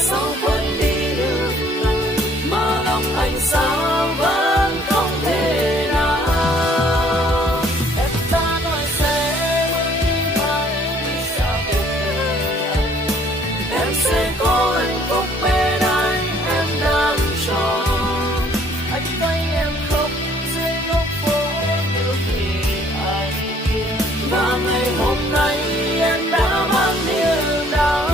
sao quên đi được lời mà lòng anh sao vẫn không thể nào. Em đã nói sẽ đi mãi xa cuộc đời anh, em sẽ có hạnh phúc bên anh, em đang cho anh thấy em khóc dưới góc phố nước vì ai kia, và ngày hôm nay em đã mang niềm đau.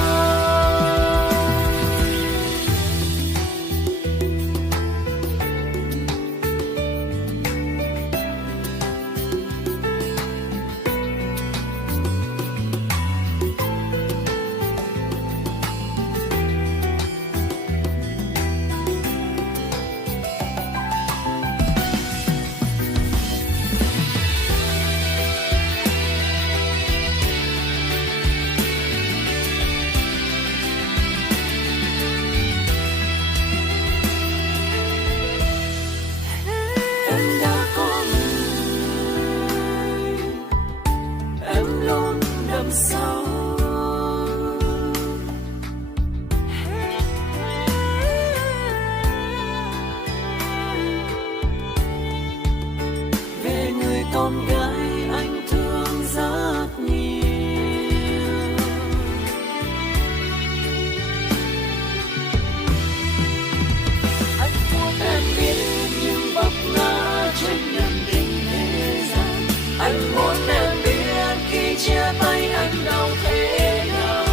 Em đã có người, em luôn đằng sau. Về người con gái anh thương rất nhiều. Anh muốn em biết những vấp ngã trên nhân tình thế gian. Anh muốn em biết khi chia tay anh đau thế nào.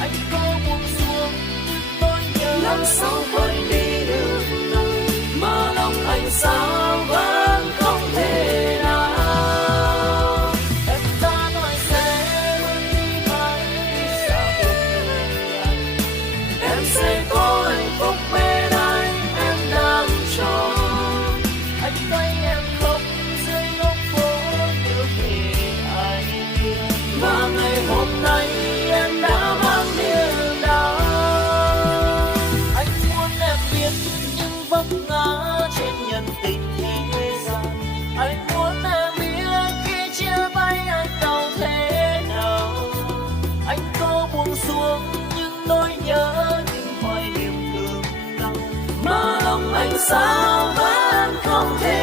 Anh có buông xuống nhưng tôi nhớ làm sao quên đi được lời mà lòng anh sao vẫn không thể nào. Em đã nói sẽ đi mãi xa cuộc đời anh, em sẽ có hạnh phúc bên anh, em đang cho anh thấy em khóc dưới góc phố nước vì ai kia, và ngày hôm nay em đã mang niềm đau. Anh muốn em biết những vấp ngã trên nhân tình thế gian. Anh muốn em biết khi chia tay anh đau thế nào. Anh có buông xuống những nỗi nhớ, những hoài niệm thương đau mà lòng anh sao vẫn không thể